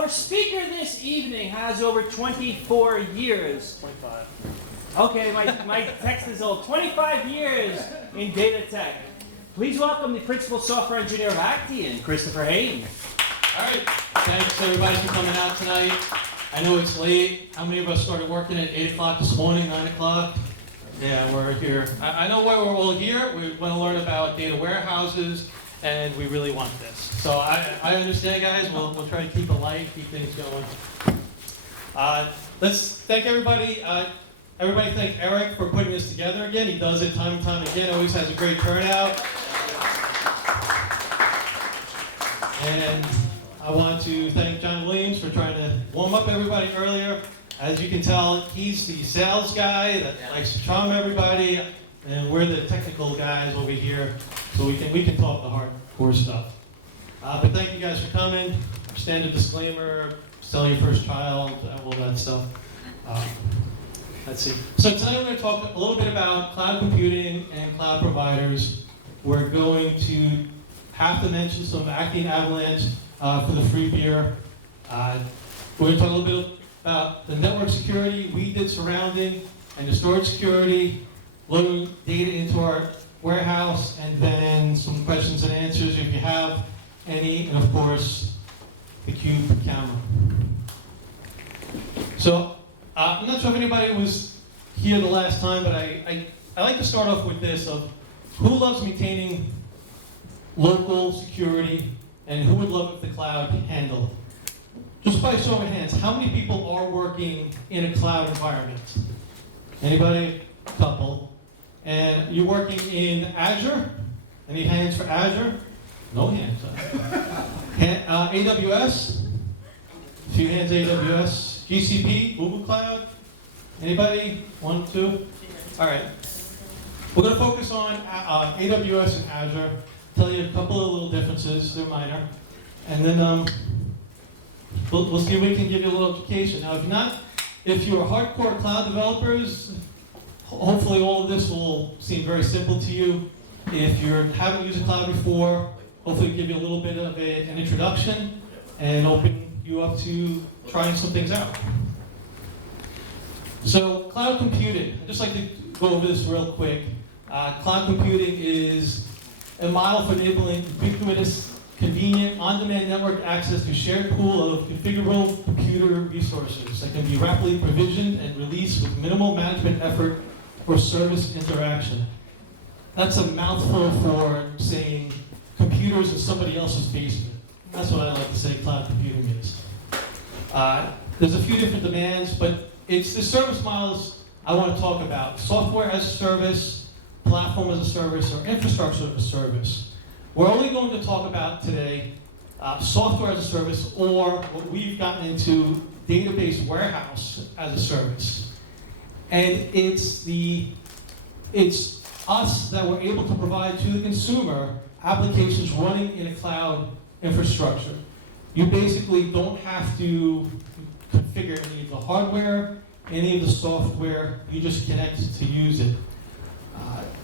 Our speaker this evening has over 24 years. 25. Okay, my text is old. 25 years in data tech. Please welcome the principal software engineer of Actian, Christopher Hane. All right. Thanks everybody for coming out tonight. I know it's late. How many of us started working at 8 o'clock this morning, 9 o'clock? Yeah, we're here. I know why we're all here. We want to learn about data warehouses, and we really want this. So I understand, guys. We'll try to keep it light, keep things going. Let's thank everybody. Everybody thank Eric for putting this together again. He does it time and time again. Always has a great turnout. And I want to thank John Williams for trying to warm up everybody earlier. As you can tell, he's the sales guy that likes to charm everybody, and we're the technical guys over here, so we can talk the hardcore stuff. But thank you guys for coming. Standard disclaimer: sell your first child, all that stuff. Let's see. So tonight we're going to talk a little bit about cloud computing and cloud providers. We're going to have to mention some Actian Avalanche for the free beer. We're going to talk a little bit about the network security we did surrounding and the storage security, loading data into our warehouse, and then some questions and answers if you have any, and of course, the Cube camera. So I'm not sure if anybody was here the last time, but I like to start off with this of who loves maintaining local security, and who would love if the cloud can handle it? Just by show of hands, how many people are working in a cloud environment? Anybody? A couple. And you're working in Azure? Any hands for Azure? No hands. AWS? A few hands AWS. GCP? Google Cloud? Anybody? 1, 2? All right. We're going to focus on AWS and Azure. Tell you a couple of little differences. They're minor. And then we'll see if we can give you a little education. Now, if you're hardcore cloud developers, hopefully all of this will seem very simple to you. If you haven't used a cloud before, hopefully give you a little bit of an introduction and open you up to trying some things out. So, cloud computing. I'd just like to go over this real quick. Cloud computing is a model for enabling ubiquitous, convenient, on-demand network access to a shared pool of configurable computer resources that can be rapidly provisioned and released with minimal management effort or service interaction. That's a mouthful for saying computers in somebody else's basement. That's what I like to say cloud computing is. There's a few different demands, but it's the service models I want to talk about. Software as a service, platform as a service, or infrastructure as a service. We're only going to talk about today software as a service, or what we've gotten into, database warehouse as a service. And it's us that we're able to provide to the consumer applications running in a cloud infrastructure. You basically don't have to configure any of the hardware, any of the software. You just connect to use it.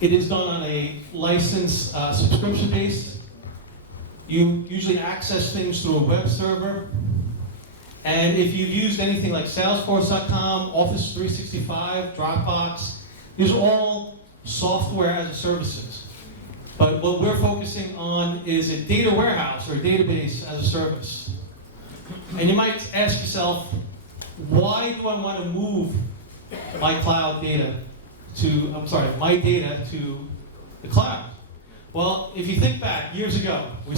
It is done on a license subscription-based. You usually access things through a web server. And if you've used anything like Salesforce.com, Office 365, Dropbox, these are all software as a services. But what we're focusing on is a data warehouse or a database as a service. And you might ask yourself, why do I want to move my cloud data my data to the cloud? Well, if you think back years ago, we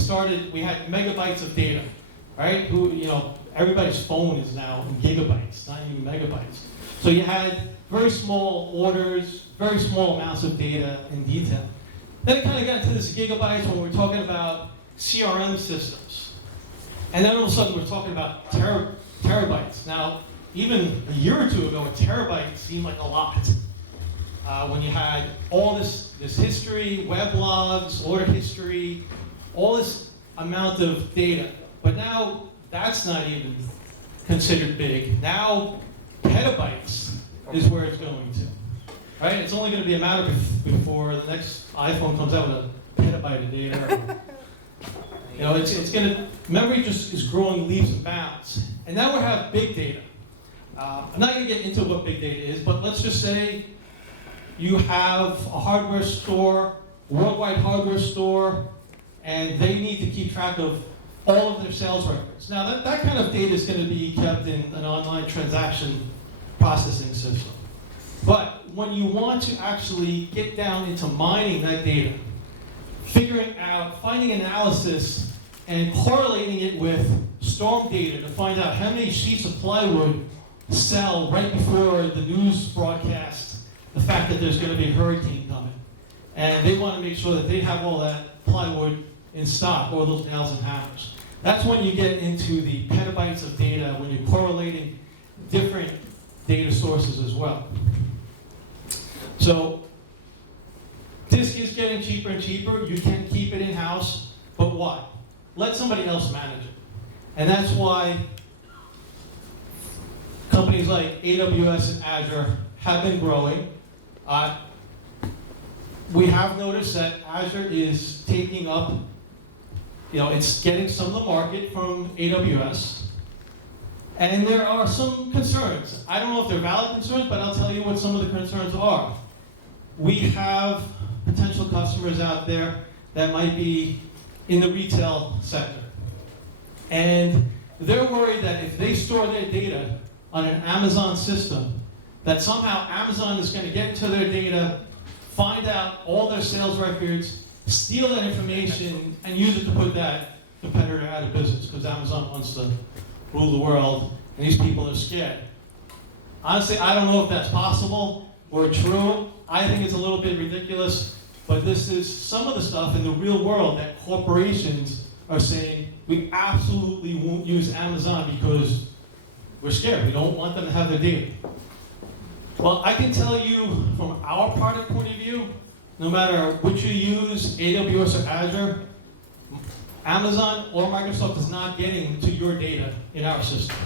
had megabytes of data, right? Everybody's phone is now in gigabytes, not even megabytes. So you had very small orders, very small amounts of data in detail. Then it kind of got to this gigabytes when we were talking about CRM systems. And then all of a sudden we're talking about terabytes. Now, even a year or two ago, a terabyte seemed like a lot. When you had all this history, web logs, order history, all this amount of data. But now, that's not even considered big. Now, petabytes is where it's going to. Right? It's only going to be a matter before the next iPhone comes out with a petabyte of data. It's going to, memory just is growing leaps and bounds. And now we have big data. I'm not going to get into what big data is, but let's just say you have a hardware store, worldwide hardware store, and they need to keep track of all of their sales records. Now, that kind of data is going to be kept in an online transaction processing system. But when you want to actually get down into mining that data, figuring out, finding analysis, and correlating it with storm data to find out how many sheets of plywood sell right before the news broadcast the fact that there's going to be a hurricane coming. And they want to make sure that they have all that plywood in stock, or those nails and hammers. That's when you get into the petabytes of data, when you're correlating different data sources as well. So disk is getting cheaper and cheaper. You can keep it in-house, but what? Let somebody else manage it. And that's why companies like AWS and Azure have been growing. We have noticed that Azure is taking up, it's getting some of the market from AWS. And there are some concerns. I don't know if they're valid concerns, but I'll tell you what some of the concerns are. We have potential customers out there that might be in the retail sector. And they're worried that if they store their data on an Amazon system, that somehow Amazon is going to get into their data, find out all their sales records, steal that information, and use it to put that competitor out of business, because Amazon wants to rule the world, and these people are scared. Honestly, I don't know if that's possible or true. I think it's a little bit ridiculous, but this is some of the stuff in the real world that corporations are saying, we absolutely won't use Amazon because we're scared. We don't want them to have their data. Well, I can tell you from our product point of view, no matter which you use, AWS or Azure, Amazon or Microsoft is not getting to your data in our system.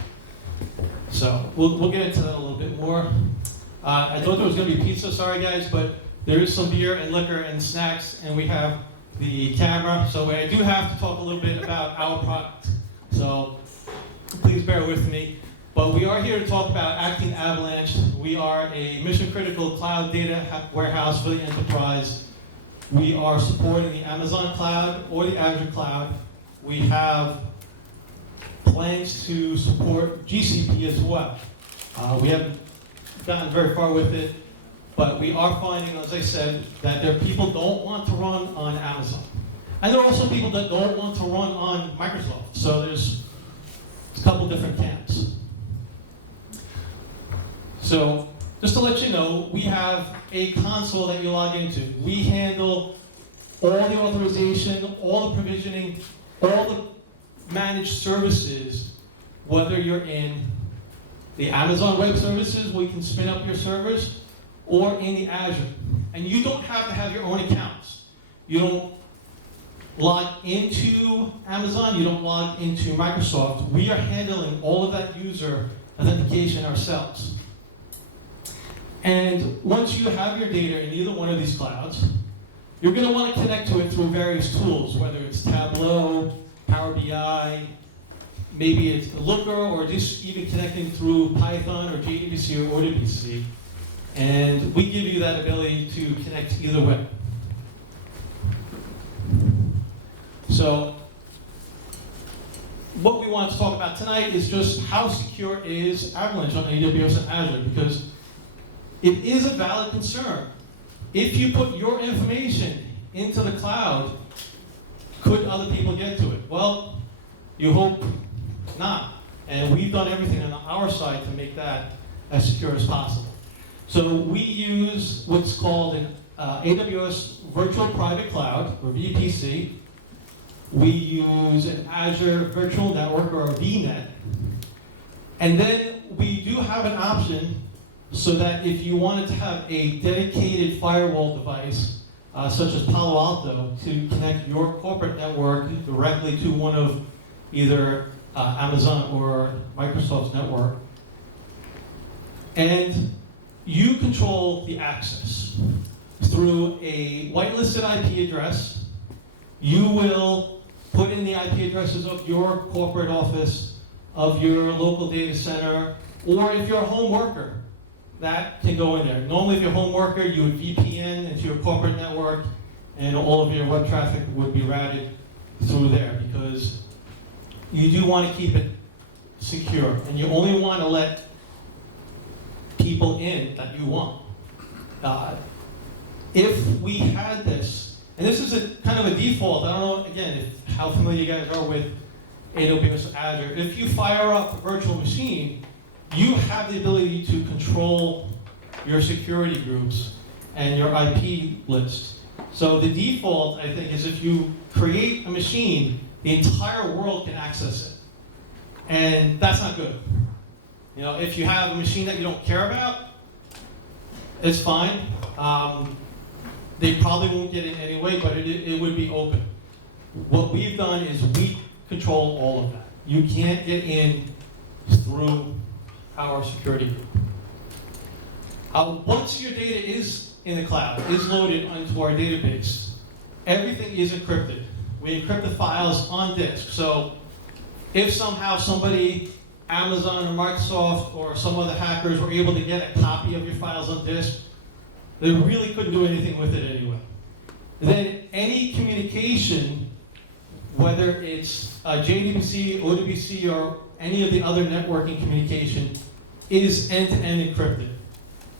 So we'll get into that a little bit more. I thought there was going to be pizza, sorry guys, but there is some beer and liquor and snacks, and we have the camera, so I do have to talk a little bit about our product. So please bear with me. But we are here to talk about Actian Avalanche. We are a mission-critical cloud data warehouse for the enterprise. We are supporting the Amazon cloud or the Azure cloud. We have plans to support GCP as well. We haven't gotten very far with it, but we are finding, as I said, that there are people who don't want to run on Amazon. And there are also people that don't want to run on Microsoft. So there's a couple different camps. So just to let you know, we have a console that you log into. We handle all the authorization, all the provisioning, all the managed services, whether you're in the Amazon Web Services, where you can spin up your servers, or in the Azure. And you don't have to have your own accounts. You don't log into Amazon, you don't log into Microsoft. We are handling all of that user authentication ourselves. And once you have your data in either one of these clouds, you're going to want to connect to it through various tools, whether it's Tableau, Power BI, maybe it's Looker, or just even connecting through Python or JDBC or ODBC. And we give you that ability to connect either way. So what we want to talk about tonight is just how secure is Avalanche on AWS and Azure, because it is a valid concern. If you put your information into the cloud, could other people get to it? Well, you hope not. And we've done everything on our side to make that as secure as possible. So we use what's called an AWS Virtual Private Cloud, or VPC. We use an Azure Virtual Network, or a VNet. And then we do have an option so that if you wanted to have a dedicated firewall device, such as Palo Alto, to connect your corporate network directly to one of either Amazon or Microsoft's network. And you control the access through a whitelisted IP address. You will put in the IP addresses of your corporate office, of your local data center, or if you're a home worker, that can go in there. Normally, if you're a home worker, you would VPN into your corporate network, and all of your web traffic would be routed through there, because you do want to keep it secure, and you only want to let people in that you want. If we had this, and this is a kind of a default, I don't know, again, how familiar you guys are with AWS or Azure. If you fire up a virtual machine, you have the ability to control your security groups and your IP list. So the default, I think, is if you create a machine, the entire world can access it. And that's not good. You know, if you have a machine that you don't care about, it's fine. They probably won't get in anyway, but it would be open. What we've done is we control all of that. You can't get in through our security group. Once your data is in the cloud, is loaded onto our database, everything is encrypted. We encrypt the files on disk. So if somehow somebody, Amazon or Microsoft or some other hackers were able to get a copy of your files on disk, they really couldn't do anything with it anyway. And then any communication, whether it's JDBC, ODBC, or any of the other networking communication, is end-to-end encrypted.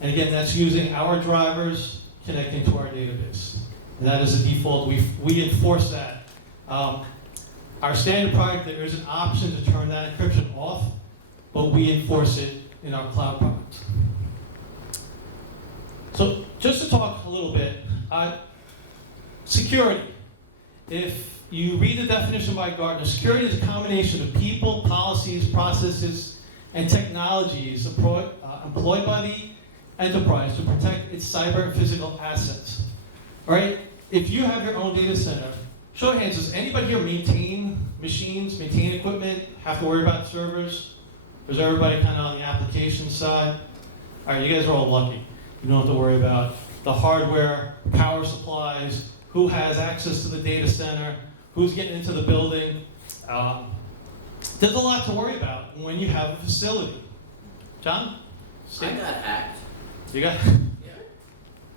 And again, that's using our drivers connecting to our database. And that is a default. We enforce that. Our standard product, there is an option to turn that encryption off, but we enforce it in our cloud product. So just to talk a little bit, security. If you read the definition by Gartner, security is a combination of people, policies, processes, and technologies employed by the enterprise to protect its cyber and physical assets. All right? If you have your own data center, show of hands, does anybody here maintain machines, maintain equipment, have to worry about servers? Or is everybody kind of on the application side? All right, you guys are all lucky. You don't have to worry about the hardware, power supplies, who has access to the data center, who's getting into the building. There's a lot to worry about when you have a facility. John? I got hacked. You got? Yeah.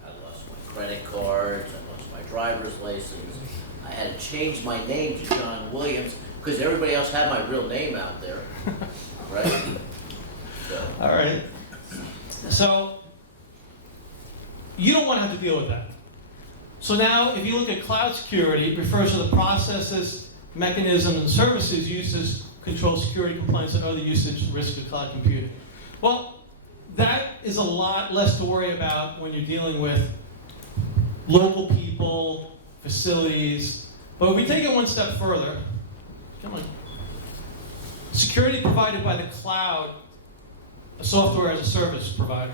I lost my credit cards, I lost my driver's license. I had to change my name to John Williams because everybody else had my real name out there. Right? So. All right. So, you don't want to have to deal with that. So now, if you look at cloud security, it refers to the processes, mechanisms, and services used to control security compliance and other usage risks of cloud computing. Well, that is a lot less to worry about when you're dealing with local people, facilities. But if we take it one step further, come on. Security provided by the cloud, a software as a service provider.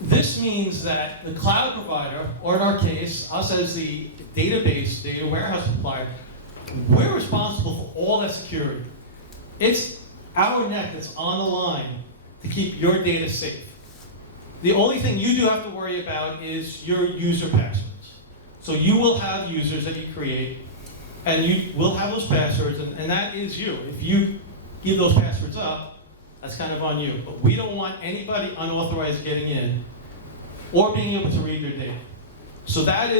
This means that the cloud provider, or in our case, us as the database, data warehouse supplier, we're responsible for all that security. It's our neck that's on the line to keep your data safe. The only thing you do have to worry about is your user passwords. So you will have users that you create, and you will have those passwords, and that is you. If you give those passwords up, that's kind of on you. But we don't want anybody unauthorized getting in or being able to read their data. So that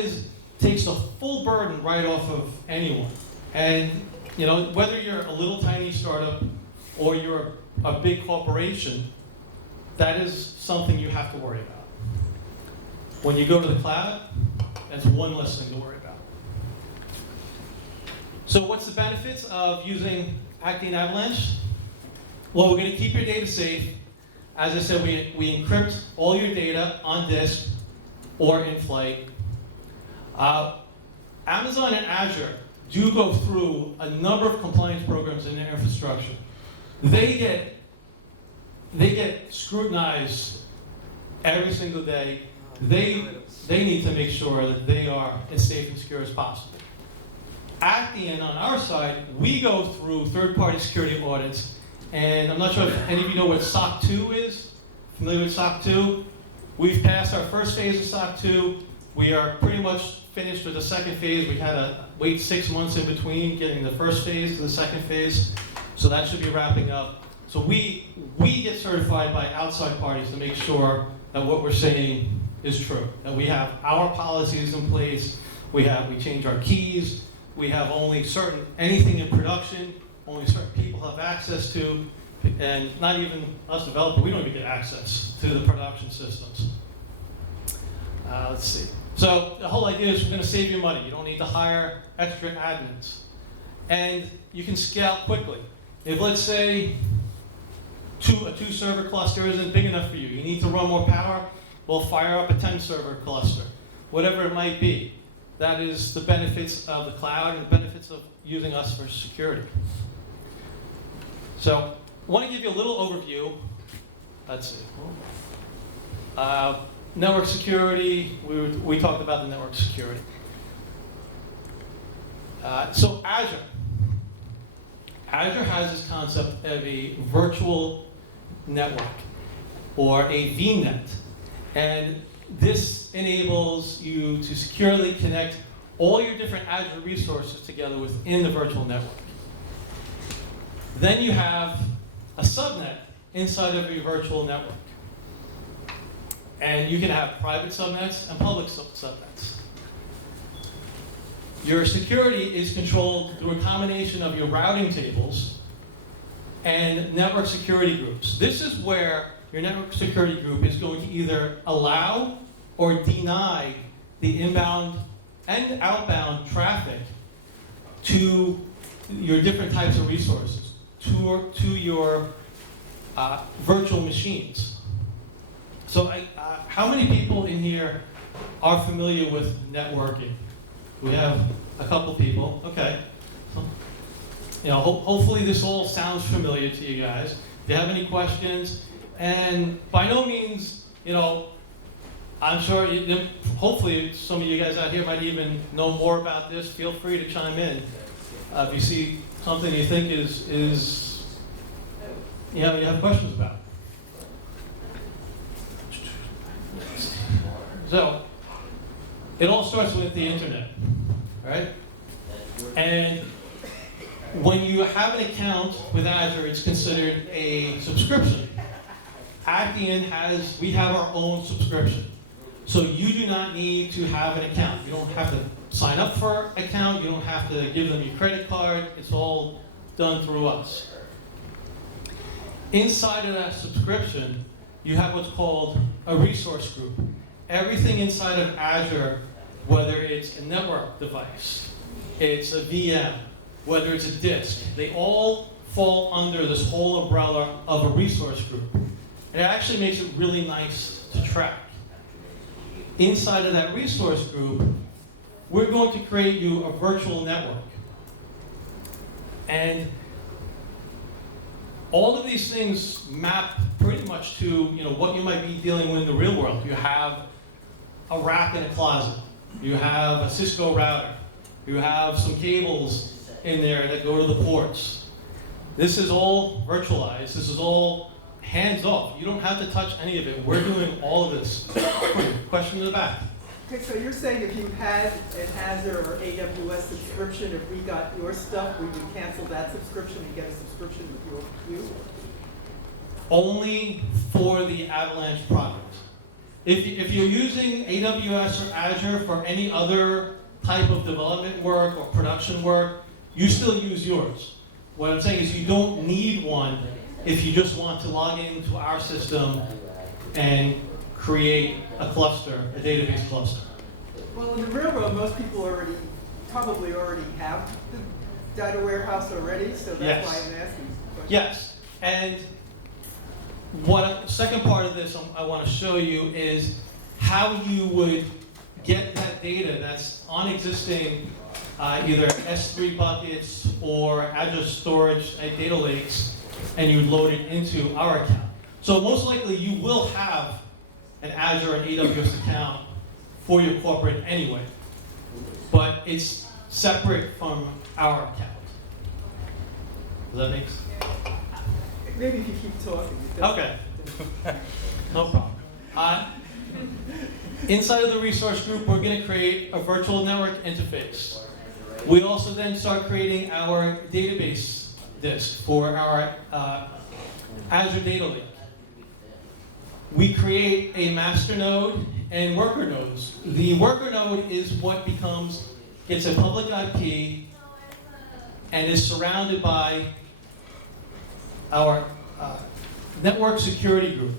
takes the full burden right off of anyone. And you know, whether you're a little tiny startup or you're a big corporation, that is something you have to worry about. When you go to the cloud, that's one less thing to worry about. So what's the benefits of using Actian Avalanche? Well, we're going to keep your data safe. As I said, we encrypt all your data on disk or in flight. Amazon and Azure do go through a number of compliance programs in their infrastructure. They get scrutinized every single day. They need to make sure that they are as safe and secure as possible. Actian, on our side, we go through third-party security audits, and I'm not sure if any of you know what SOC 2 is. Familiar with SOC 2? We've passed our first phase of SOC 2. We are pretty much finished with the second phase. We had to wait 6 months in between getting the first phase to the second phase. So that should be wrapping up. So we get certified by outside parties to make sure that what we're saying is true. That we have our policies in place, we change our keys, we have only anything in production, only certain people have access to, and not even us developers, we don't even get access to the production systems. Let's see. So the whole idea is we're going to save you money. You don't need to hire extra admins. And you can scale quickly. If, let's say, a 2-server cluster isn't big enough for you, you need to run more power, we'll fire up a 10-server cluster, whatever it might be. That is the benefits of the cloud and the benefits of using us for security. So I want to give you a little overview. Let's see. Network security, we talked about the network security. So Azure. Azure has this concept of a virtual network, or a VNet. And this enables you to securely connect all your different Azure resources together within the virtual network. Then you have a subnet inside of your virtual network. And you can have private subnets and public subnets. Your security is controlled through a combination of your routing tables and network security groups. This is where your network security group is going to either allow or deny the inbound and outbound traffic to your different types of resources, to your virtual machines. So how many people in here are familiar with networking? We have a couple people. Okay. So, hopefully this all sounds familiar to you guys. If you have any questions, and by no means, I'm sure, hopefully some of you guys out here might even know more about this. Feel free to chime in. If you see something you think you have questions about. So, it all starts with the internet, right? And when you have an account with Azure, it's considered a subscription. Actian we have our own subscription. So you do not need to have an account. You don't have to sign up for an account. You don't have to give them your credit card. It's all done through us. Inside of that subscription, you have what's called a resource group. Everything inside of Azure, whether it's a network device, it's a VM, whether it's a disk, they all fall under this whole umbrella of a resource group. And it actually makes it really nice to track. Inside of that resource group, we're going to create you a virtual network. And all of these things map pretty much to what you might be dealing with in the real world. You have a rack in a closet. You have a Cisco router. You have some cables in there that go to the ports. This is all virtualized. This is all hands off. You don't have to touch any of it. We're doing all of this. Question in the back. Okay, so you're saying if you had an Azure or AWS subscription, if we got your stuff, we would cancel that subscription and get a subscription with you? Only for the Avalanche product. If you're using AWS or Azure for any other type of development work or production work, you still use yours. What I'm saying is you don't need one if you just want to log into our system and create a cluster, a database cluster. Well, in the real world, most people probably already have the data warehouse already, so that's why I'm asking this question. Yes, and second part of this I want to show you is how you would get that data that's on existing either S3 buckets or Azure storage data lakes, and you load it into our account. So most likely you will have an Azure and AWS account for your corporate anyway, but it's separate from our account. Does that make sense? Maybe if you keep talking. Okay. No problem. Inside of the resource group, we're going to create a virtual network interface. We also then start creating our database disk for our Azure Data Lake. We create a master node and worker nodes. The worker node is what gets a public IP and is surrounded by our network security group.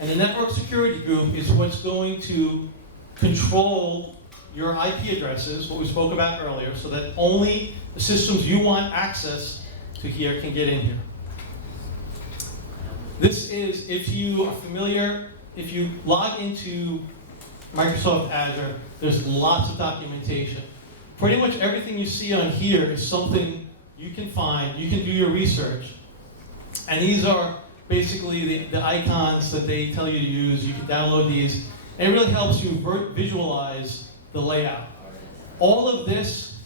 And the network security group is what's going to control your IP addresses, what we spoke about earlier, so that only the systems you want access to here can get in here. This is, if you are familiar, if you log into Microsoft Azure, there's lots of documentation. Pretty much everything you see on here is something you can find, you can do your research. And these are basically the icons that they tell you to use. You can download these. And it really helps you visualize the layout. All of this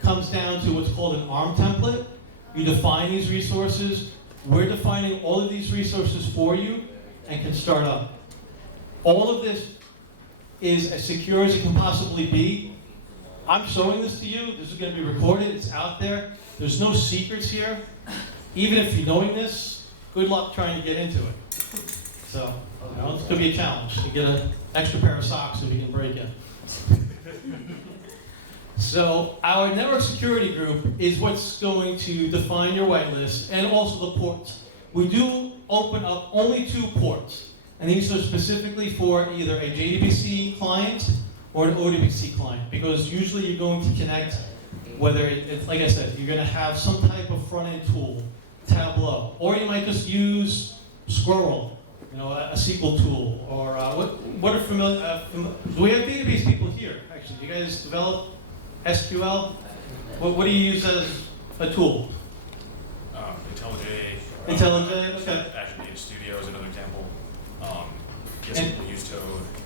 comes down to what's called an ARM template. You define these resources. We're defining all of these resources for you and can start up. All of this is as secure as it can possibly be. I'm showing this to you. This is going to be recorded. It's out there. There's no secrets here. Even if you're knowing this, good luck trying to get into it. So, you know, it's going to be a challenge. You get an extra pair of socks if you can break it. So, our network security group is what's going to define your whitelist and also the ports. We do open up only 2 ports, and these are specifically for either a JDBC client or an ODBC client, because usually you're going to connect, whether it's, like I said, you're going to have some type of front-end tool, Tableau, or you might just use Squirrel, you know, a SQL tool, or what are familiar? Do we have database people here? Actually, do you guys develop SQL? What do you use as a tool? IntelliJ. IntelliJ, okay. Azure Data Studio is another example. Yes, people use Toad.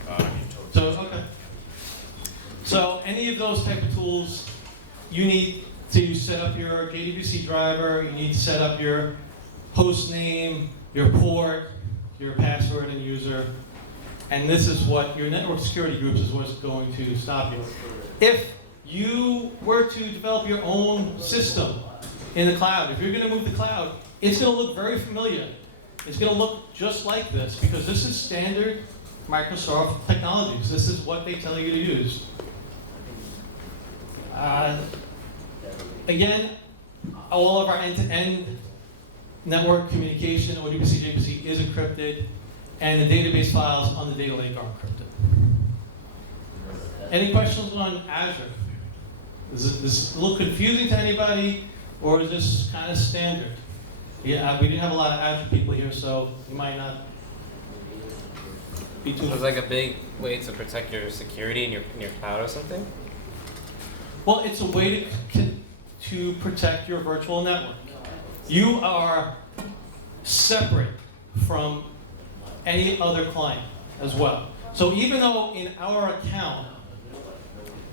I use Toad. So, okay. So any of those type of tools, you need to set up your JDBC driver, you need to set up your host name, your port, your password and user, and this is what your network security groups is what's going to stop you. If you were to develop your own system in the cloud, if you're going to move the cloud, it's going to look very familiar. It's going to look just like this because this is standard Microsoft technologies. This is what they tell you to use. Again, all of our end-to-end network communication, ODBC, JDBC, is encrypted, and the database files on the data lake are encrypted. Any questions on Azure? Is this a little confusing to anybody, or is this kind of standard? Yeah, we didn't have a lot of Azure people here, so you might not be too. So it's like a big way to protect your security in your cloud or something? Well, it's a way to protect your virtual network. You are separate from any other client as well. So even though in our account,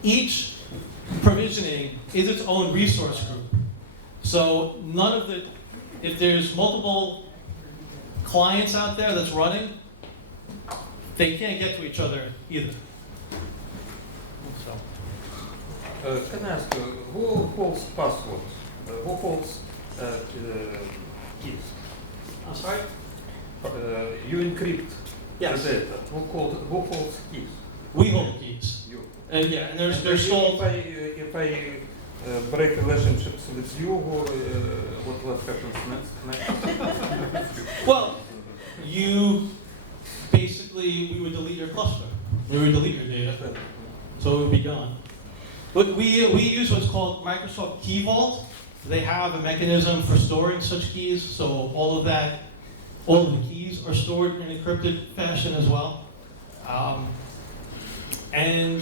each provisioning is its own resource group. So none of the, if there's multiple clients out there that's running, they can't get to each other either. So. Can I ask, who holds passwords? Who holds keys? I'm sorry? You encrypt Yes. the data. Who holds keys? We hold keys. You. Yeah, and there's And sold. if I break relationships with you, what happens next? Well, you basically, we would delete your cluster. We would delete your data, so it would be gone. But we use what's called Microsoft Key Vault. They have a mechanism for storing such keys, so all of the keys are stored in encrypted fashion as well. And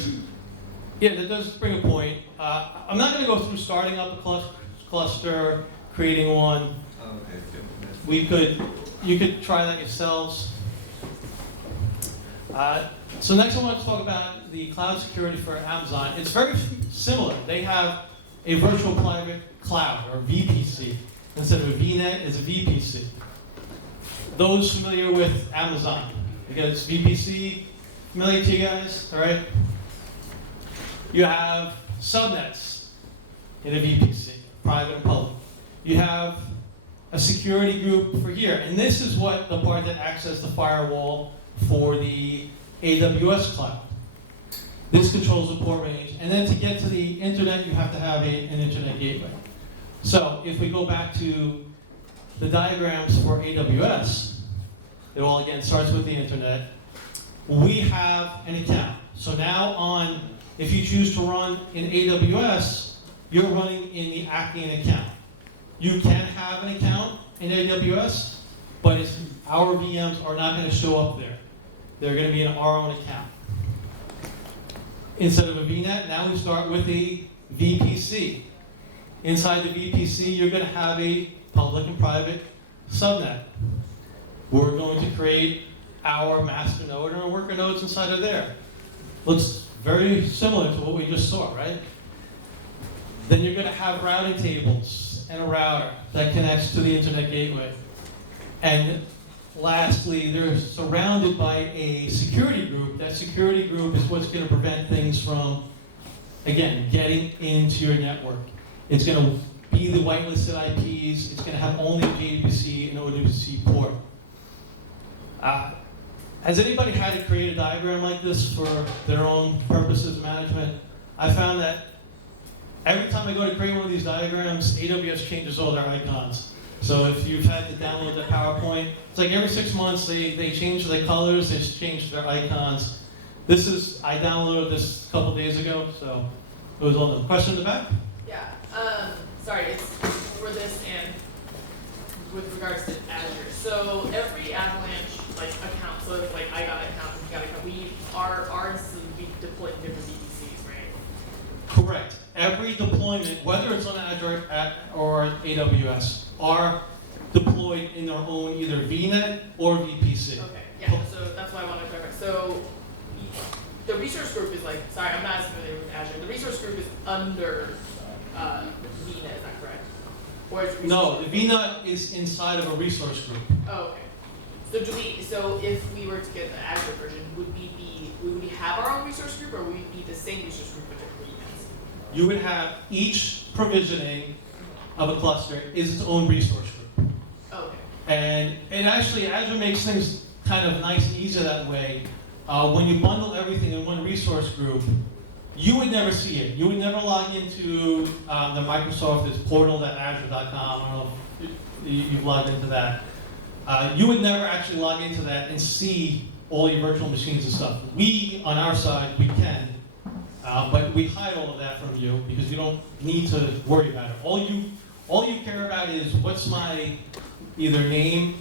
yeah, that does bring a point. I'm not going to go through starting up a cluster, creating one. You could try that yourselves. So next I want to talk about the cloud security for Amazon. It's very similar. They have a virtual private cloud, or VPC. Instead of a VNet, it's a VPC. Those familiar with Amazon, because VPC, familiar to you guys, all right? You have subnets in a VPC, private and public. you have a security group for here. And this is what the part that acts as the firewall for the AWS cloud. This controls the port range. And then to get to the internet, you have to have an internet gateway. So if we go back to the diagrams for AWS, it all again starts with the internet. We have an account. So now if you choose to run in AWS, you're running in the Actian account. You can have an account in AWS, but our VMs are not going to show up there. They're going to be in our own account. Instead of a VNet, now we start with a VPC. Inside the VPC, you're going to have a public and private subnet. We're going to create our master node and our worker nodes inside of there. Looks very similar to what we just saw, right? Then you're going to have routing tables and a router that connects to the internet gateway. And lastly, they're surrounded by a security group. That security group is what's going to prevent things from, again, getting into your network. It's going to be the whitelisted IPs. It's going to have only a JDBC and OWC port. Has anybody had to create a diagram like this for their own purposes of management? I found that every time I go to create one of these diagrams, AWS changes all their icons. So if you've had to download the PowerPoint, it's like every 6 months they change their colors, they change their icons. I downloaded this a couple days ago, so it was on the question in the back? Yeah, sorry, it's for this and with regards to Azure. So every Avalanche account, so if I got an account, you got an account, our instances would be deployed in different VPCs, right? Correct. Every deployment, whether it's on Azure or AWS, are deployed in their own either VNet or VPC. Okay, yeah, so that's why I wanted to clarify. So the resource group is sorry, I'm not as familiar with Azure. The resource group is under VNet, is that correct? Or is No, the VNet is inside of a resource group. Oh, okay. So if we were to get the Azure version, would we have our own resource group, or would we be the same resource group with different VNets? You would have each provisioning of a cluster is its own resource group. Oh, okay. And actually, Azure makes things kind of nice and easy that way. When you bundle everything in one resource group, you would never see it. You would never log into the Microsoft portal.azure.com. I don't know if you've logged into that. You would never actually log into that and see all your virtual machines and stuff. We, on our side, we can, but we hide all of that from you because you don't need to worry about it. All you care about is what's my either name,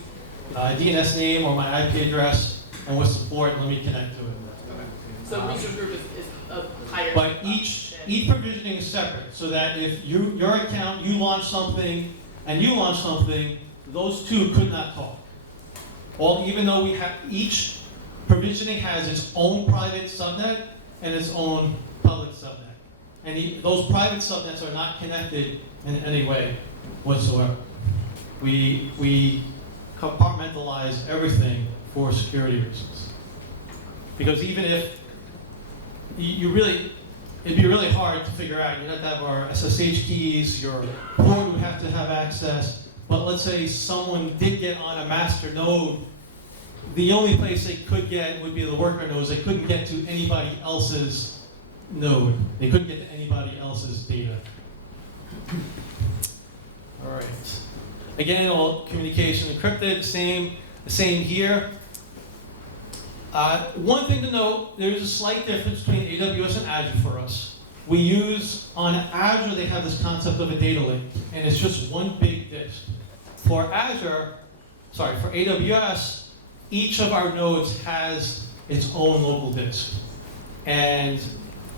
DNS name, or my IP address, and what's the port, and let me connect to it. Okay. So resource group is a higher. But each provisioning is separate, so that if your account, you launch something, and you launch something, those two could not talk. Even though we have each provisioning has its own private subnet and its own public subnet, and those private subnets are not connected in any way whatsoever. We compartmentalize everything for security reasons, because even if it'd be really hard to figure out. You'd have to have our SSH keys, your port would have to have access. But let's say someone did get on a master node, the only place they could get would be the worker nodes. They couldn't get to anybody else's node. They couldn't get to anybody else's data. All right. Again, all communication encrypted, the same here. One thing to note, there's a slight difference between AWS and Azure for us. We use, on Azure, they have this concept of a data lake, and it's just one big disk. For AWS, each of our nodes has its own local disk. And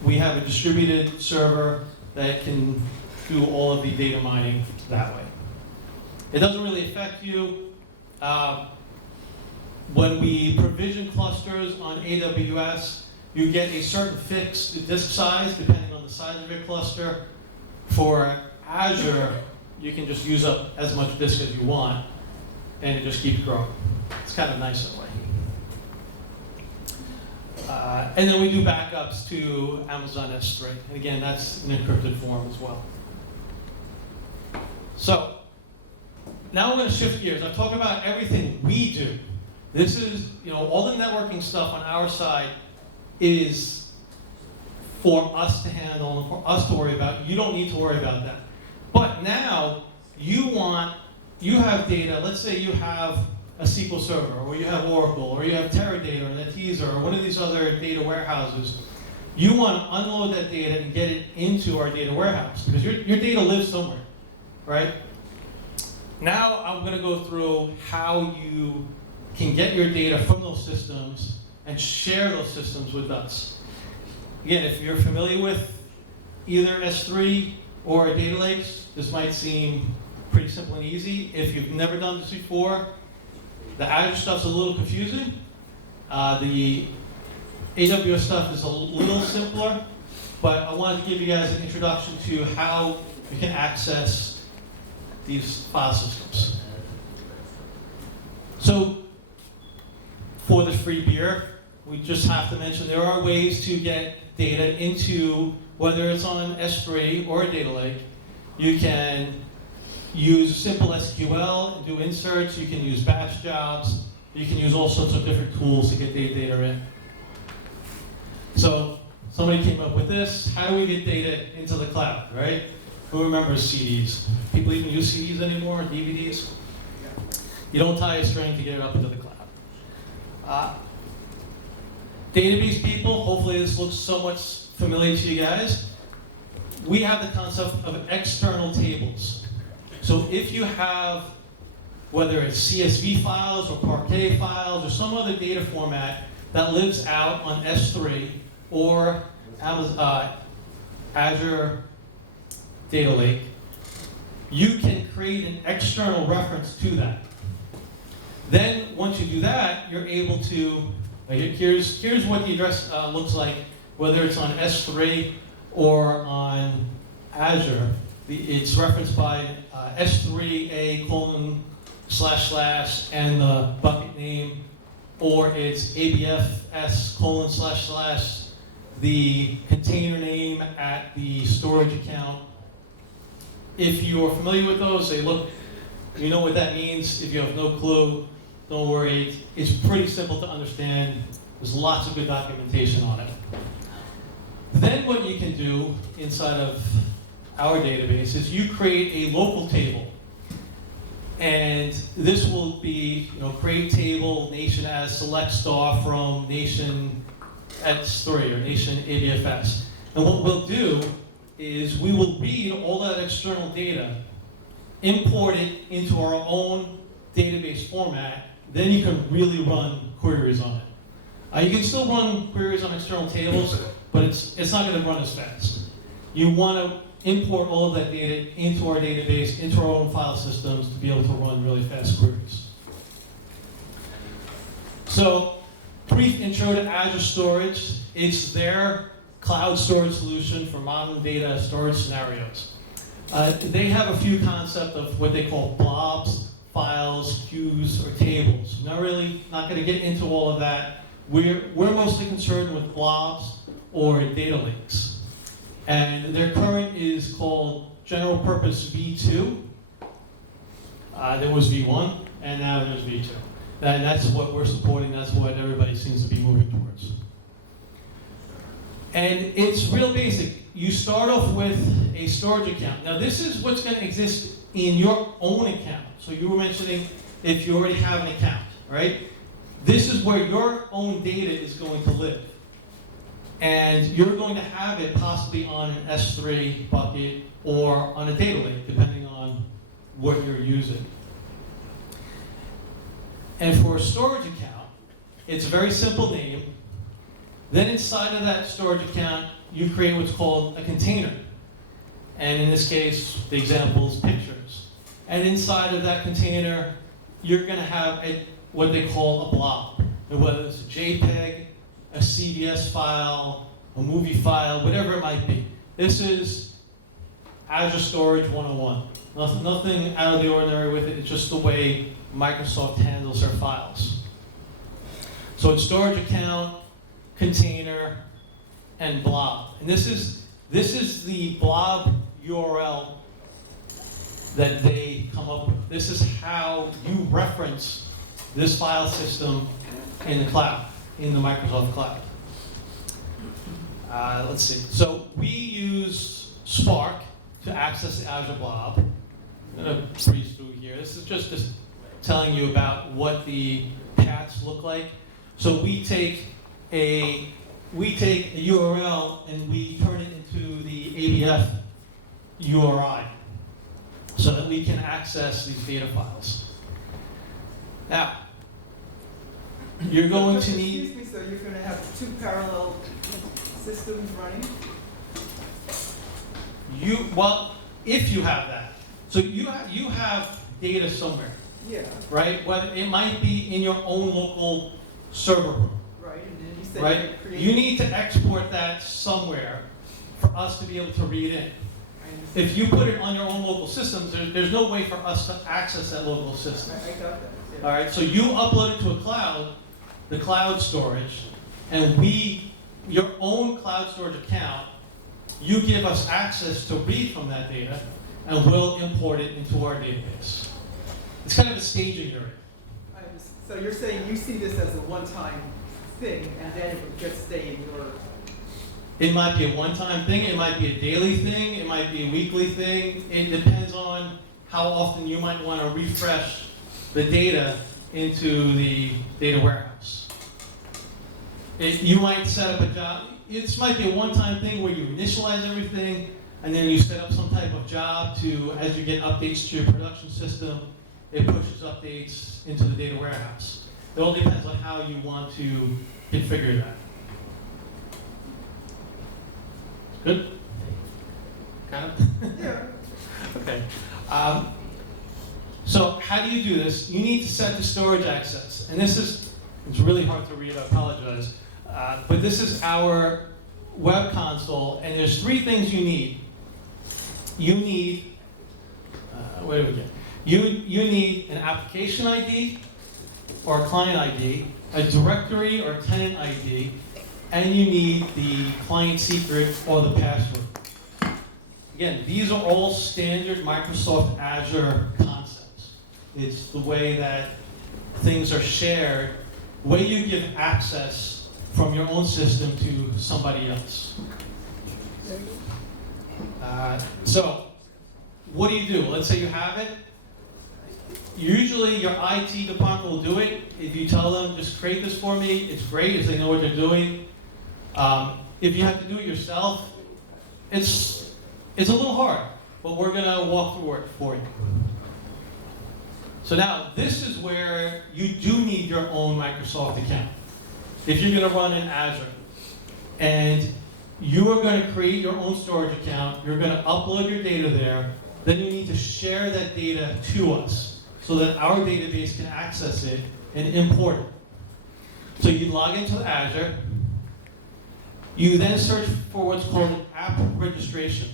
we have a distributed server that can do all of the data mining that way. It doesn't really affect you. When we provision clusters on AWS, you get a certain fixed disk size depending on the size of your cluster. For Azure, you can just use up as much disk as you want, and it just keeps growing. It's kind of nice that way. And then we do backups to Amazon S3. And again, that's in encrypted form as well. So now we're going to shift gears. I'm talking about everything we do. This is, all the networking stuff on our side is for us to handle and for us to worry about. You don't need to worry about that. But now, you have data, let's say you have a SQL Server, or you have Oracle, or you have Teradata, or Netezza, or one of these other data warehouses. You want to unload that data and get it into our data warehouse, because your data lives somewhere, right? Now I'm going to go through how you can get your data from those systems and share those systems with us. Again, if you're familiar with either S3 or data lakes, this might seem pretty simple and easy. If you've never done this before, the Azure stuff's a little confusing. The AWS stuff is a little simpler, but I wanted to give you guys an introduction to how you can access these file systems. So, for the free beer, we just have to mention there are ways to get data into, whether it's on S3 or a data lake. You can use simple SQL and do inserts. You can use batch jobs. You can use all sorts of different tools to get data in. So somebody came up with this. How do we get data into the cloud, right? Who remembers CDs? People even use CDs anymore, DVDs? You don't tie a string to get it up into the cloud. Database people, hopefully this looks somewhat familiar to you guys. We have the concept of external tables. So if you have, whether it's CSV files or Parquet files or some other data format that lives out on S3 or Azure Data Lake, you can create an external reference to that. Then once you do that, you're able to, here's what the address looks like, whether it's on S3 or on Azure. It's referenced by S3A : / and the bucket name, or it's ABFS : / the container name at the storage account. If you're familiar with those, they look, you know what that means. If you have no clue, don't worry. It's pretty simple to understand. There's lots of good documentation on it. Then what you can do inside of our database is you create a local table. And this will be, create table nation as select star from nation S3 or nation ABFS. And what we'll do is we will read all that external data, import it into our own database format, then you can really run queries on it. You can still run queries on external tables, but it's not going to run as fast. You want to import all of that data into our database, into our own file systems to be able to run really fast queries. So, brief intro to Azure Storage. It's their cloud storage solution for modern data storage scenarios. They have a few concepts of what they call blobs, files, queues, or tables. Not going to get into all of that. We're mostly concerned with blobs or data lakes. And their current is called General Purpose V2. There was V1, and now there's V2. And that's what we're supporting. That's what everybody seems to be moving towards. And it's real basic. You start off with a storage account. Now this is what's going to exist in your own account. So you were mentioning if you already have an account, right? This is where your own data is going to live. And you're going to have it possibly on an S3 bucket or on a data lake, depending on what you're using. And for a storage account, it's a very simple name. Then inside of that storage account, you create what's called a container. And in this case, the example is pictures. And inside of that container, you're going to have what they call a blob. And whether it's a JPEG, a CVS file, a movie file, whatever it might be. This is Azure Storage 101. Nothing out of the ordinary with it. It's just the way Microsoft handles their files. So it's storage account, container, and blob. And this is the blob URL that they come up with. This is how you reference this file system in the cloud, in the Microsoft Cloud. Let's see. So we use Spark to access the Azure Blob. I'm going to breeze through here. This is just telling you about what the paths look like. So we take a URL and we turn it into the ABF URI so that we can access these data files. Now, you're going to need... Excuse me, so you're going to have two parallel systems running? Well, if you have that. So you have data somewhere, Yeah, right? Whether it might be in your own local server room, right, and then you said right? you create... You need to export that somewhere for us to be able to read in. If you put it on your own local systems, there's no way for us to access that local system. I got that, yeah. All right, so you upload it to a cloud, the cloud storage, and your own cloud storage account, you give us access to read from that data, and we'll import it into our database. It's kind of a staging you're in. So you're saying you see this as a one-time thing, and then it would just stay in your... It might be a one-time thing, it might be a daily thing, it might be a weekly thing. It depends on how often you might want to refresh the data into the data warehouse. You might set up a job. It might be a one-time thing where you initialize everything, and then you set up some type of job to, as you get updates to your production system, it pushes updates into the data warehouse. It all depends on how you want to configure that. Good? Kind of? Yeah. Okay. So how do you do this? You need to set the storage access. And it's really hard to read, I apologize. But this is our web console, and there's three things you need. You need, where do we get? You need an application ID or a client ID, a directory or tenant ID, and you need the client secret or the password. Again, these are all standard Microsoft Azure concepts. It's the way that things are shared, the way you give access from your own system to somebody else. So, what do you do? Let's say you have it. Usually your IT department will do it. If you tell them, just create this for me, it's great if they know what they're doing. If you have to do it yourself, it's a little hard, but we're going to walk through it for you. So now, this is where you do need your own Microsoft account. If you're going to run in Azure, and you are going to create your own storage account, you're going to upload your data there, then you need to share that data to us so that our database can access it and import it. So you log into Azure. You then search for what's called an app registration.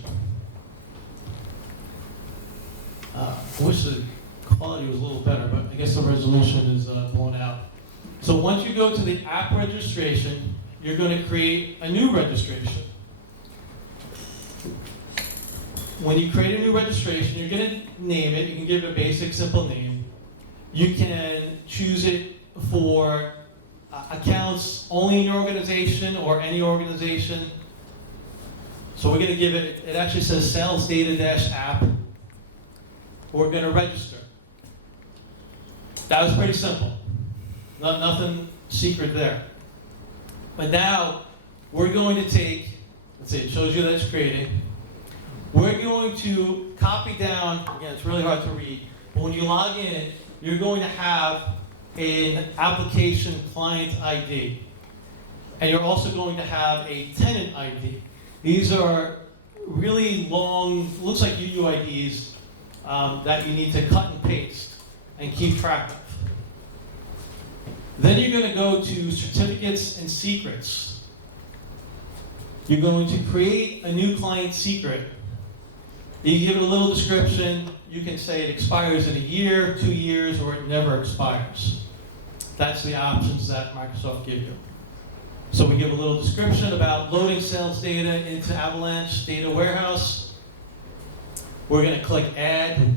I wish the quality was a little better, but I guess the resolution is blown out. So once you go to the app registration, you're going to create a new registration. When you create a new registration, you're going to name it. You can give it a basic, simple name. You can choose it for accounts only in your organization or any organization. So we're going to give it, it actually says sales data-app. We're going to register. That was pretty simple. Nothing secret there. But now we're going to take, let's see, it shows you that it's creating. We're going to copy down, again, it's really hard to read, but when you log in, you're going to have an application client ID. And you're also going to have a tenant ID. These are really long, looks like UUIDs that you need to cut and paste and keep track of. Then you're going to go to certificates and secrets. You're going to create a new client secret. You give it a little description. You can say it expires in a year, 2 years, or it never expires. That's the options that Microsoft gives you. So we give a little description about loading sales data into Avalanche Data Warehouse. We're going to click Add.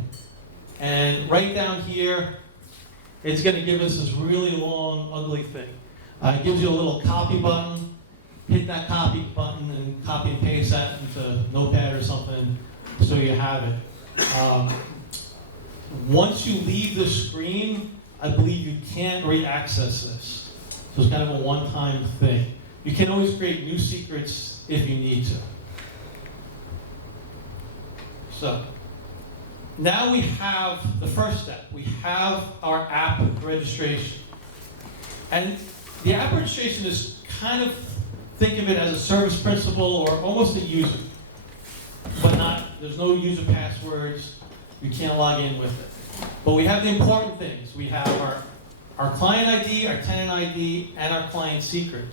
And right down here, it's going to give us this really long, ugly thing. It gives you a little copy button. Hit that copy button and copy and paste that into Notepad or something so you have it. Once you leave the screen, I believe you can't re-access this. So it's kind of a one-time thing. You can always create new secrets if you need to. So now we have the first step. We have our app registration. And the app registration is kind of, think of it as a service principal or almost a user. But not, there's no user passwords. You can't log in with it. But we have the important things. We have our client ID, our tenant ID, and our client secret.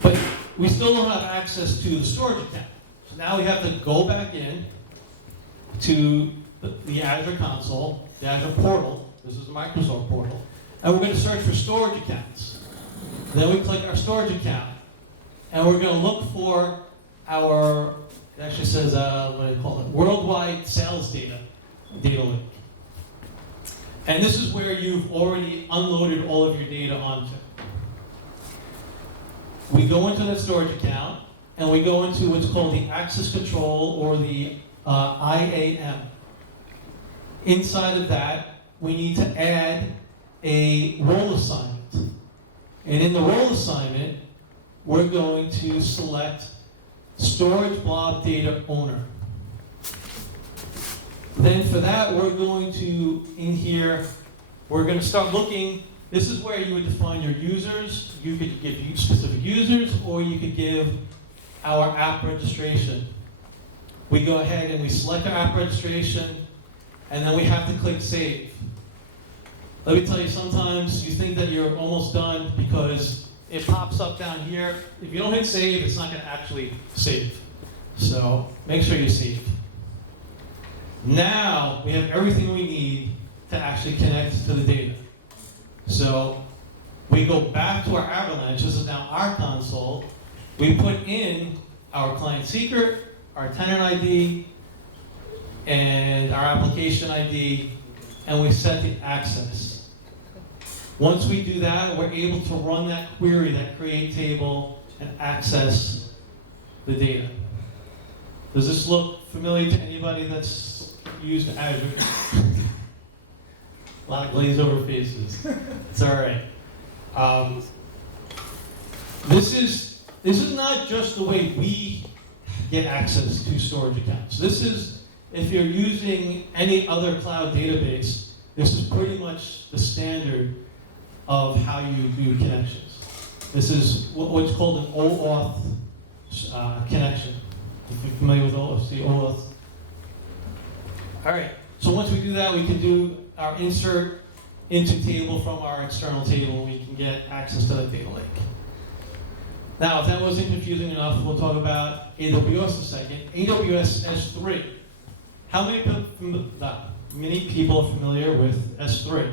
But we still don't have access to the storage account. So now we have to go back in to the Azure console, the Azure portal. This is the Microsoft portal. And we're going to search for storage accounts. Then we click our storage account. And we're going to look for our, it actually says, what do they call it? Worldwide sales data link. And this is where you've already unloaded all of your data onto. We go into that storage account, and we go into what's called the access control, or the IAM. Inside of that, we need to add a role assignment. And in the role assignment, we're going to select Storage Blob Data Owner. Then for that, we're going to, in here, we're going to start looking. This is where you would define your users. You could give specific users, or you could give our app registration. We go ahead and we select our app registration, and then we have to click Save. Let me tell you, sometimes you think that you're almost done because it pops up down here. If you don't hit Save, it's not going to actually save. So make sure you save. Now we have everything we need to actually connect to the data. So we go back to our Avalanche. This is now our console. We put in our client secret, our tenant ID, and our application ID, and we set the access. Once we do that, we're able to run that query, that create table, and access the data. Does this look familiar to anybody that's used Azure? A lot of glazed over faces. It's all right. This is not just the way we get access to storage accounts. This is, if you're using any other cloud database, this is pretty much the standard of how you do connections. This is what's called an OAuth connection. If you're familiar with OAuth, see OAuth. All right, so once we do that, we can do our insert into table from our external table, and we can get access to that data lake. Now, if that wasn't confusing enough, we'll talk about AWS in a second. AWS S3. How many people are familiar with S3?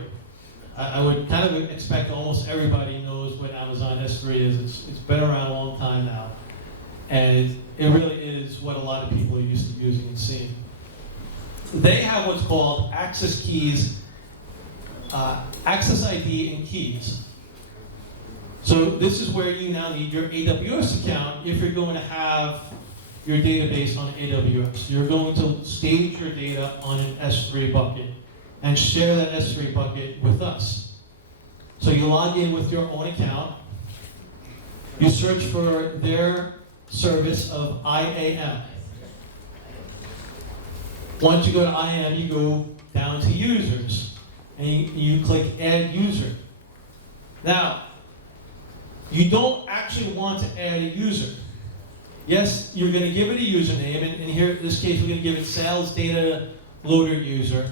I would kind of expect almost everybody knows what Amazon S3 is. It's been around a long time now. And it really is what a lot of people are used to using and seeing. They have what's called access keys, access ID and keys. So this is where you now need your AWS account if you're going to have your database on AWS. You're going to stage your data on an S3 bucket and share that S3 bucket with us. So you log in with your own account. You search for their service of IAM. Once you go to IAM, you go down to users, and you click Add User. Now, you don't actually want to add a user. Yes, you're going to give it a username, and here in this case, we're going to give it Sales Data Loader User.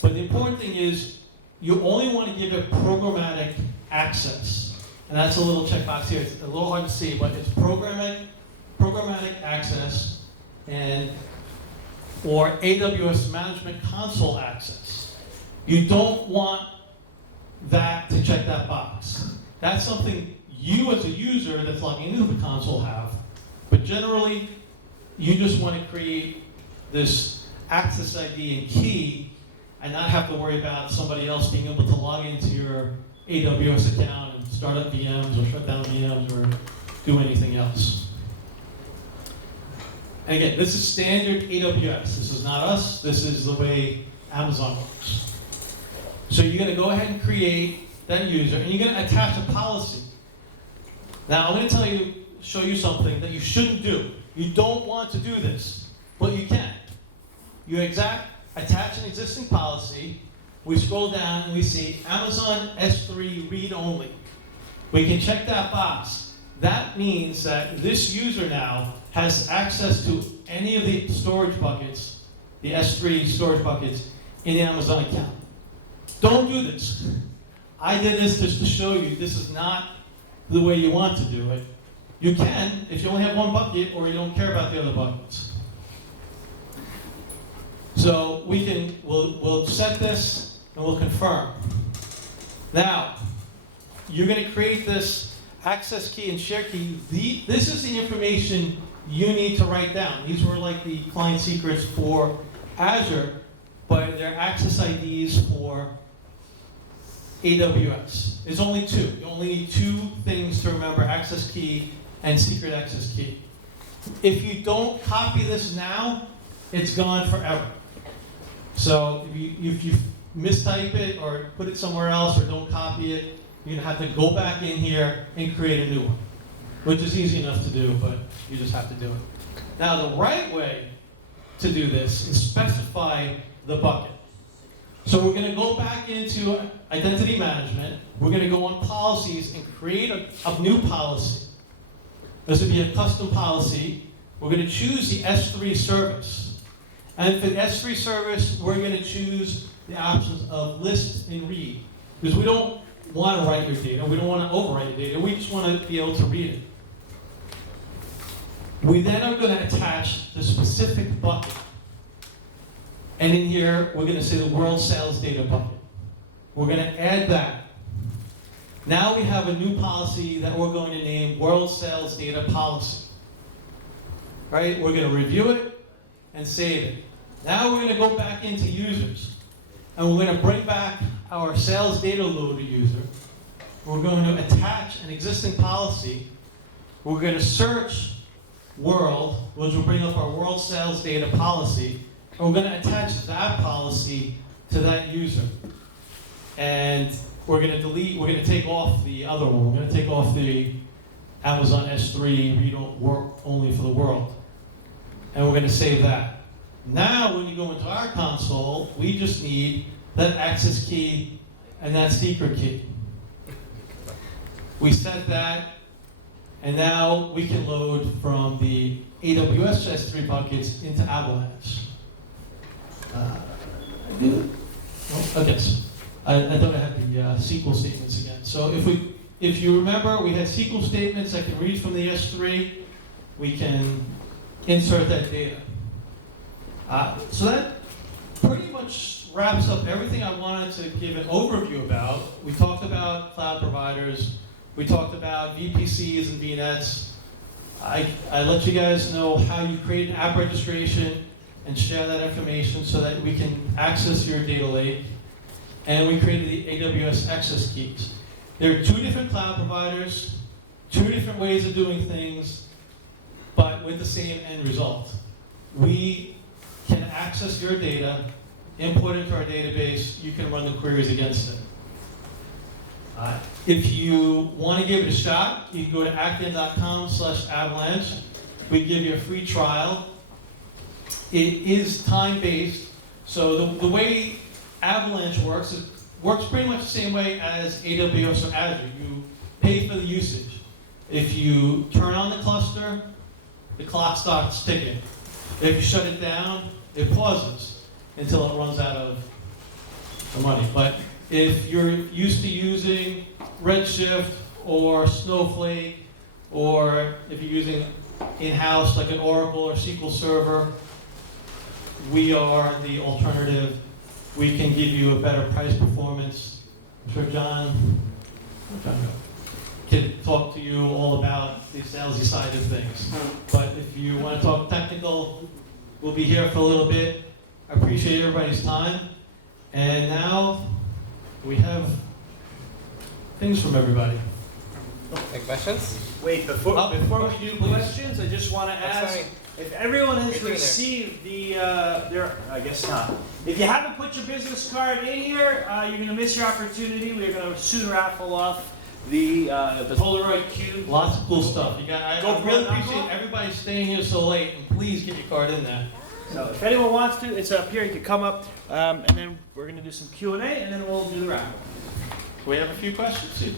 But the important thing is, you only want to give it programmatic access. And that's a little checkbox here. It's a little hard to see, but it's programmatic access or AWS Management Console access. You don't want that to check that box. That's something you as a user that's logging into the console have. But generally, you just want to create this access ID and key and not have to worry about somebody else being able to log into your AWS account and start up VMs or shut down VMs or do anything else. And again, this is standard AWS. This is not us. This is the way Amazon works. So you're going to go ahead and create that user, and you're going to attach a policy. Now, I'm going to show you something that you shouldn't do. You don't want to do this, but you can. You attach an existing policy. We scroll down and we see Amazon S3 read only. We can check that box. That means that this user now has access to any of the storage buckets, the S3 storage buckets in the Amazon account. Don't do this. I did this just to show you this is not the way you want to do it. You can if you only have one bucket or you don't care about the other buckets. So we'll set this and we'll confirm. Now, you're going to create this access key and share key. This is the information you need to write down. These were like the client secrets for Azure, but they're access IDs for AWS. There's only two. You only need two things to remember: access key and secret access key. If you don't copy this now, it's gone forever. So if you mistype it or put it somewhere else or don't copy it, you're going to have to go back in here and create a new one, which is easy enough to do, but you just have to do it. Now, the right way to do this is specify the bucket. So we're going to go back into identity management. We're going to go on policies and create a new policy. This would be a custom policy. We're going to choose the S3 service. And for the S3 service, we're going to choose the options of list and read. Because we don't want to write your data. We don't want to overwrite your data. We just want to be able to read it. We then are going to attach the specific bucket. And in here, we're going to say the world sales data bucket. We're going to add that. Now we have a new policy that we're going to name World Sales Data Policy. Right? We're going to review it and save it. Now we're going to go back into users. And we're going to bring back our sales data loader user. We're going to attach an existing policy. We're going to search world, which will bring up our world sales data policy. And we're going to attach that policy to that user. And we're going to take off the other one. We're going to take off the Amazon S3 read only for the world. And we're going to save that. Now, when you go into our console, we just need that access key and that secret key. We set that, and now we can load from the AWS S3 buckets into Avalanche. Okay, so I thought I had the SQL statements again. So if you remember, we had SQL statements that can read from the S3. We can insert that data. So that pretty much wraps up everything I wanted to give an overview about. We talked about cloud providers. We talked about VPCs and VNets. I let you guys know how you create an app registration and share that information so that we can access your data lake. And we created the AWS access keys. There are two different cloud providers, two different ways of doing things, but with the same end result. We can access your data, import it into our database, you can run the queries against it. If you want to give it a shot, you can go to actian.com/avalanche. We give you a free trial. It is time-based, so the way Avalanche works, it works pretty much the same way as AWS or Azure. You pay for the usage. If you turn on the cluster, the clock starts ticking. If you shut it down, it pauses until it runs out of the money. But if you're used to using Redshift or Snowflake, or if you're using in-house like an Oracle or SQL Server, we are the alternative. We can give you a better price performance. I'm sure John can talk to you all about the salesy side of things. But if you want to talk technical, we'll be here for a little bit. I appreciate everybody's time. And now we have things from everybody. Any questions? Wait, before we do Please. questions, I just want to ask sorry. if everyone has You're doing received I guess not. If you haven't put your business card in here, you're going to miss your opportunity. We're going to soon raffle off the Polaroid Cube. Lots of cool stuff. I Go really for it, appreciate Uncle. everybody staying here so late, and please get your card in there. So if anyone wants to, it's up here. You can come up, and then we're going to do some Q&A, and then we'll do the raffle. We have a few questions.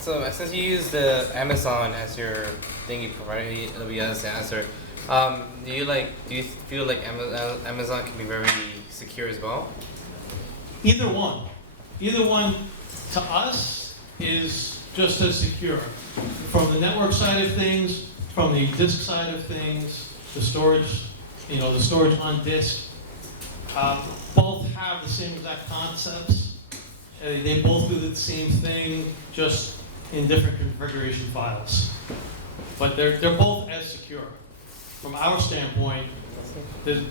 So since you use the Amazon as your thing you provided AWS answer, do you feel like Amazon can be very secure as well? Either one. Either one to us is just as secure. From the network side of things, from the disk side of things, the storage, the storage on disk, both have the same exact concepts. They both do the same thing, just in different configuration files. But they're both as secure. From our standpoint, there's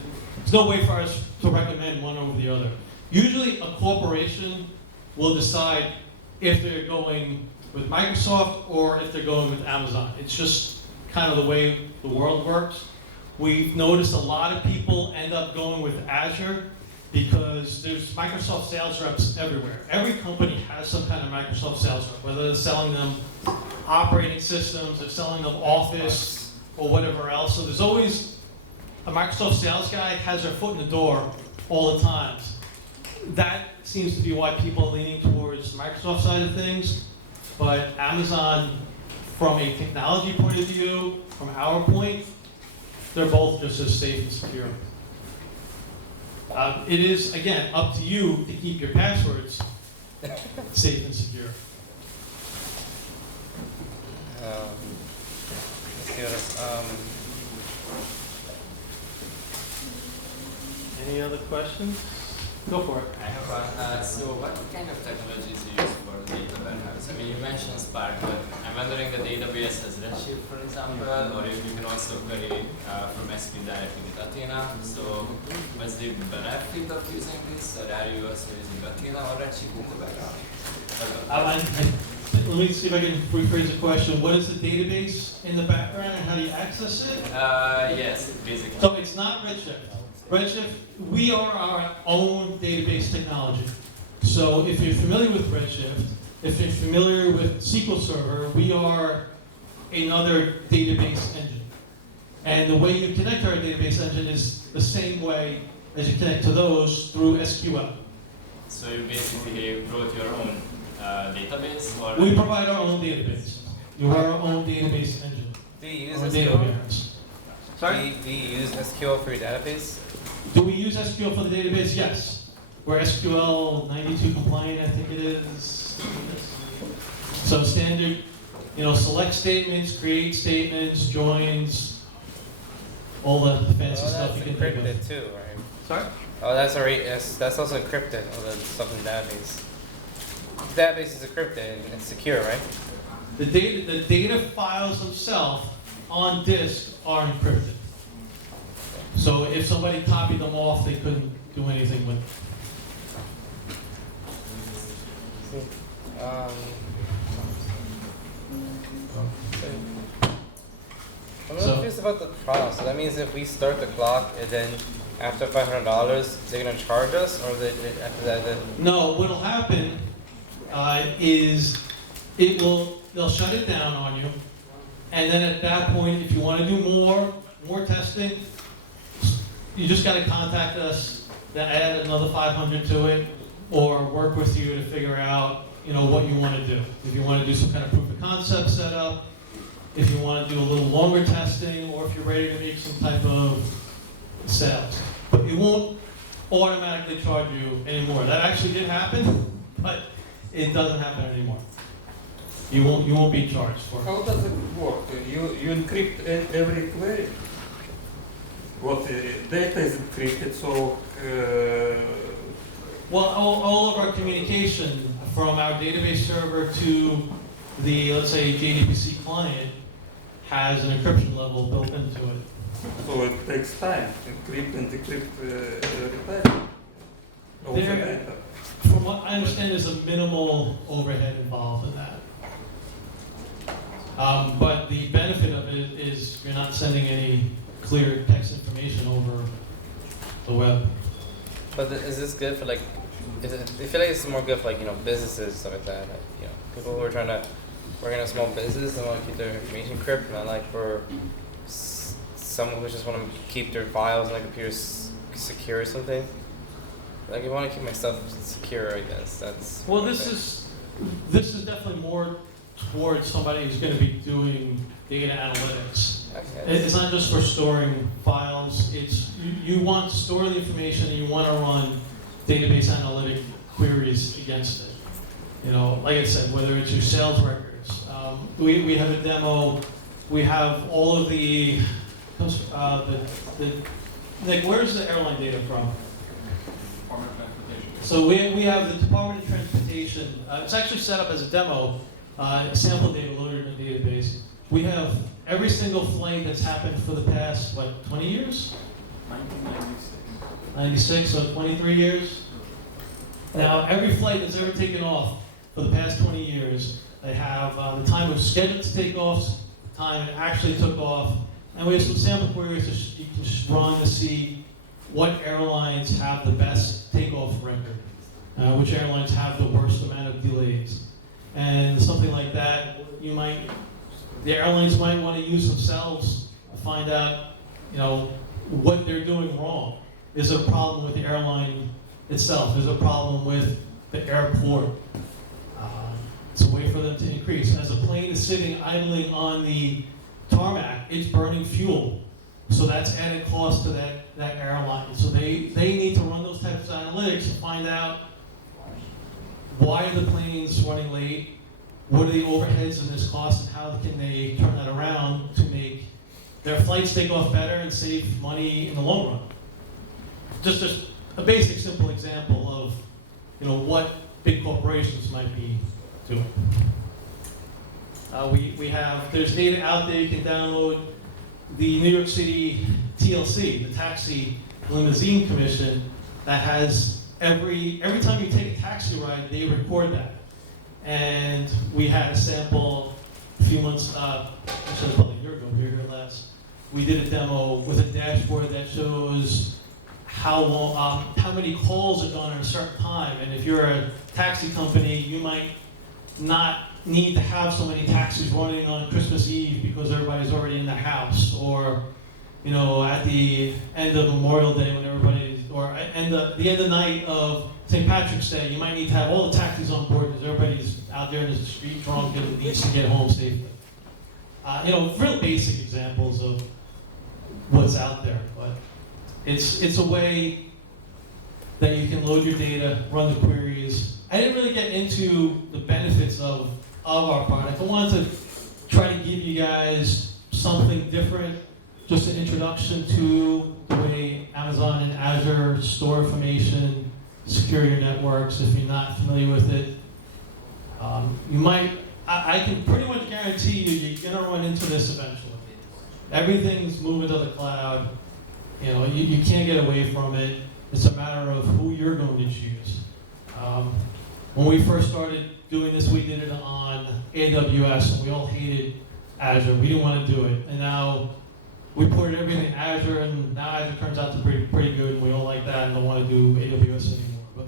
no way for us to recommend one over the other. Usually a corporation will decide if they're going with Microsoft or if they're going with Amazon. It's just kind of the way the world works. We've noticed a lot of people end up going with Azure because there's Microsoft sales reps everywhere. Every company has some kind of Microsoft sales rep, whether they're selling them operating systems, they're selling them Office, or whatever else. So there's always a Microsoft sales guy has their foot in the door all the time. That seems to be why people are leaning towards the Microsoft side of things. But Amazon, from a technology point of view, from our point, they're both just as safe and secure. It is, again, up to you to keep your passwords safe and secure. Let's see what else. Any other questions? Go for it. I have one. So what kind of technologies you use for data warehouse? I mean, you mentioned Spark, but I'm wondering that AWS has Redshift, for example, or you can also query from S3 directly with Athena. So what's the benefit of using this, or are you also using Athena or Redshift in the background? Let me see if I can rephrase the question. What is the database in the background and how do you access it? Yes, basically. So it's not Redshift. Redshift, we are our own database technology. So if you're familiar with Redshift, if you're familiar with SQL Server, we are another database engine. And the way you connect to our database engine is the same way as you connect to those through SQL. So you basically wrote your own database, or We provide our own database. You are our own database engine. Do you use Our data SQL? warehouse. Sorry? Do you use SQL for your database? Do we use SQL for the database? Yes. We're SQL 92 compliant, I think it is. So standard, select statements, create statements, joins, all the fancy stuff you can think of. Encrypted too, right? Sorry? Oh, that's also encrypted. All the stuff in the database. The database is encrypted and it's secure, right? The data files themselves on disk are encrypted. So if somebody copied them off, they couldn't do anything with them. I'm confused about the trial. So that means if we start the clock and then after $500, they're gonna charge us, or after that? No, what'll happen is they'll shut it down on you, and then at that point, if you want to do more testing, you just got to contact us to add another 500 to it, or work with you to figure out what you want to do. If you want to do some kind of proof of concept setup, if you want to do a little longer testing, or if you're ready to make some type of sales. But it won't automatically charge you anymore. That actually did happen, but it doesn't happen anymore. You won't be charged for it. How does it work? You encrypt every query? What data is encrypted, so Well, all of our communication from our database server to the, let's say, JDBC client has an encryption level built into it. so it takes time, encrypt and decrypt every time. There, from what I understand, there's a minimal overhead involved in that. But the benefit of it is you're not sending any clear text information over the web. But is this good for like? I feel like it's more good for like businesses stuff like that. Like, people who are trying to work in a small business and want to keep their information encrypted. Not like for someone who just want to keep their files on their computer secure or something. Like, if I want to keep my stuff secure, I guess that's. Well, this is definitely more towards somebody who's going to be doing data analytics. Okay. It's not just for storing files. It's you want to store the information and you want to run database analytic queries against it. Like I said, whether it's your sales records. We have a demo. We have all of the Nick, where's the airline data from? Department of Transportation. So we have the Department of Transportation. It's actually set up as a demo, sample data loaded in a database. We have every single flight that's happened for the past, 20 years? 1996. 96, so 23 years. Now, every flight that's ever taken off for the past 20 years, they have the time it was scheduled to take off, the time it actually took off, and we have some sample queries you can just run to see what airlines have the best takeoff record, which airlines have the worst amount of delays. And something like that, the airlines might want to use themselves to find out, what they're doing wrong. Is there a problem with the airline itself? Is there a problem with the airport? It's a way for them to increase. As a plane is sitting idling on the tarmac, it's burning fuel. So that's added cost to that airline. So they need to run those types of analytics to find out why are the planes running late, what are the overheads in this cost, and how can they turn that around to make their flights take off better and save money in the long run. Just a basic, simple example of what big corporations might be doing. There's data out there you can download. The New York City TLC, the Taxi Limousine Commission, that has every time you take a taxi ride, they record that. And we had a sample a few months, actually probably a year ago, we were here last. We did a demo with a dashboard that shows how many calls are done at a certain time. And if you're a taxi company, you might not need to have so many taxis running on Christmas Eve because everybody's already in their house, or at the end of Memorial Day when everybody's, or the end of the night of St. Patrick's Day, you might need to have all the taxis on board because everybody's out there in the street drunk and needs to get home safely. Real basic examples of what's out there, but it's a way that you can load your data, run the queries. I didn't really get into the benefits of our product. I wanted to try to give you guys something different, just an introduction to the way Amazon and Azure store information, secure your networks. If you're not familiar with it, I can pretty much guarantee you're gonna run into this eventually. Everything's moving to the cloud. You can't get away from it. It's a matter of who you're going to choose. When we first started doing this, we did it on AWS, and we all hated Azure. We didn't want to do it. And now we ported everything to Azure, and now Azure turns out to be pretty good, and we all like that and don't want to do AWS anymore. But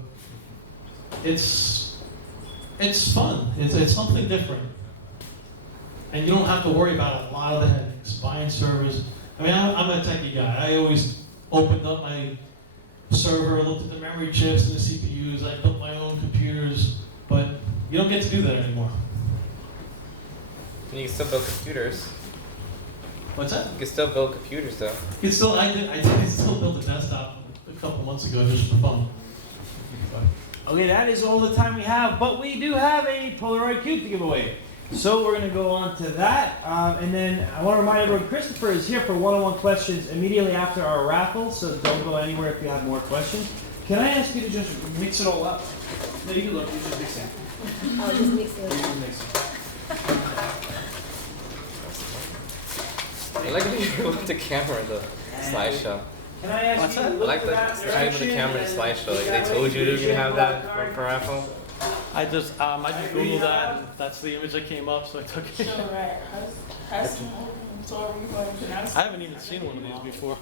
it's fun. It's something different. And you don't have to worry about a lot of the headaches, buying servers. I mean, I'm a techie guy. I always opened up my server, looked at the memory chips and the CPUs. I built my own computers, but you don't get to do that anymore. You can still build computers. What's that? You can still build computers though. I still built a desktop a couple months ago just for fun. Okay, that is all the time we have, but we do have a Polaroid Cube to give away. So we're going to go on to that, and then I want to remind everyone, Christopher is here for one-on-one questions immediately after our raffle, so don't go anywhere if you have more questions. Can I ask you to just mix it all up? No, you can look, you just mix it. I'll just mix it You up. can mix it. I like when you with the camera, the slideshow. Can I ask What's you that? to I look like for the that time of the direction camera and slideshow. Like that they way told you can to have that share the for raffle. I just Googled that and that's the image that came up, so I took it. I haven't even seen one of these before.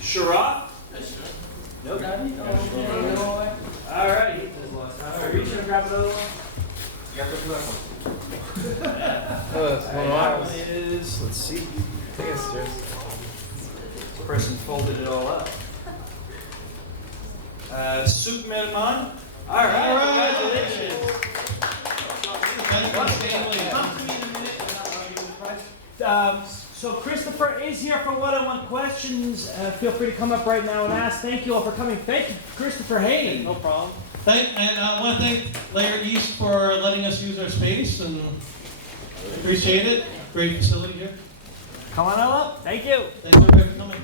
Sharaf? Nope. All right. Reach and grab another one. Oh, it's one That of one is, let's see. I think it's yours. This person folded it all up. Superman Man. All right. Congratulations. Come to me in a minute, and I'll give you the prize. So Christopher is here for one-on-one questions. Feel free to come up right now and ask. Thank you all for coming. Thank you, Christopher Hane. No problem. I want to thank Layer East for letting us use our space and appreciate it. Great facility here. Come on up. Thank you. Thanks everybody for coming.